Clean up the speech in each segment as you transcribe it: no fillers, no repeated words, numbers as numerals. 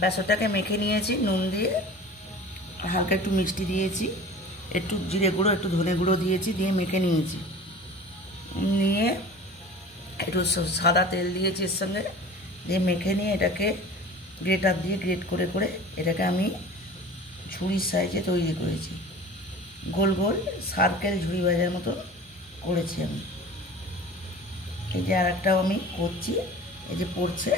বেসনটাকে মেখে নিয়েছি নুন দিয়ে, হালকা একটু মিষ্টি দিয়েছি, একটু জিরে গুঁড়ো একটু ধনে গুঁড়ো দিয়েছি, দিয়ে মেখে নিয়েছি। নিয়ে একটু সাদা তেল দিয়েছি এর সঙ্গে, দিয়ে মেখে নিয়ে এটাকে গ্রেটার দিয়ে গ্রেট করে করে এটাকে আমি ঝুড়ির সাইজে তৈরি করেছি। গোল গোল সার্কেল ঝুড়ি ভাজার মতো করেছি আমি। এই যে আর একটাও আমি করছি, এই যে পড়ছে।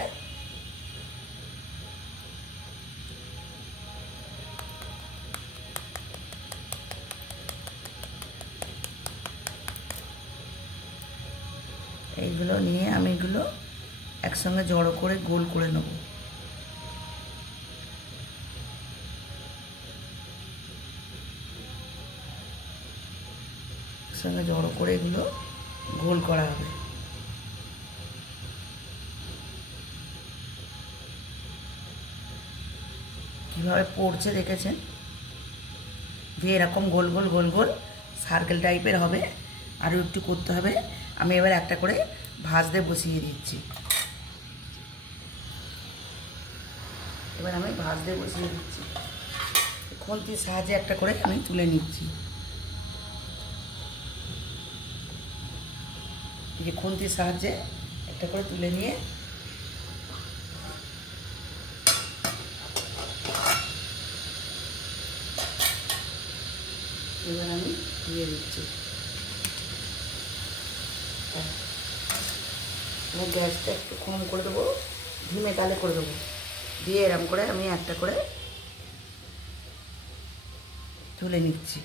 এইগুলো নিয়ে আমি এগুলো একসঙ্গে জড়ো করে গোল করে নেব। একসঙ্গে জড়ো করে এগুলো গোল করা হবে। কীভাবে পড়ছে দেখেছেন? দিয়ে এরকম গোল গোল গোল গোল সার্কেল টাইপের হবে। আরও একটু করতে হবে। আমি এবার একটা করে ভাজতে বসিয়ে দিচ্ছি। এবার আমি ভাজতে বসিয়ে দিচ্ছি। খুন্তির সাহায্যে একটা করে আমি তুলে নিচ্ছি। এই যে খুন্তির সাহায্যে একটা করে তুলে নিয়ে এবার আমি দিয়ে দিচ্ছি। আমি গ্যাসটা একটু কম করে দেবো, ধিমে তালে করে দেবো। দিয়ে এরকম করে আমি একটা করে তুলে নিচ্ছি।